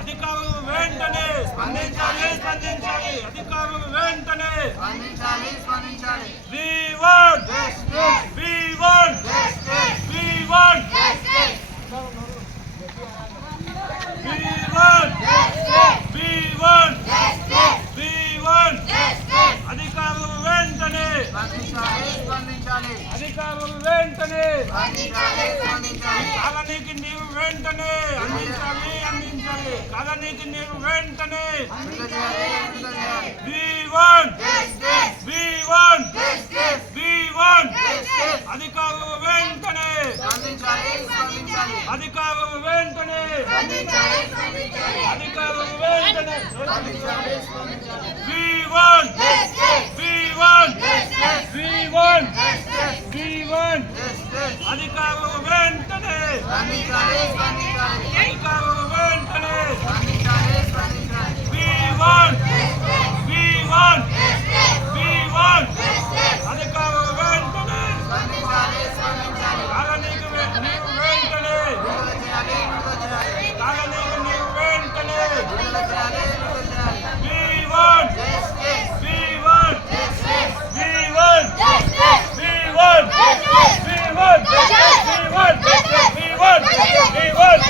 అధికారులు వెంటనే స్పందించాలి. స్పందించాలి. వెంటనే వెంటనే స్పందించాలి వెంటనే స్పందించాలి వెంటనే అందించాలి. కాదనీకి నీరు వెంటనే అధికారులు వెంటనే అధికారులు వెంటనే అధికారులు వెంటనే we want we want we want we want అధికారులు వెంటనే Viva!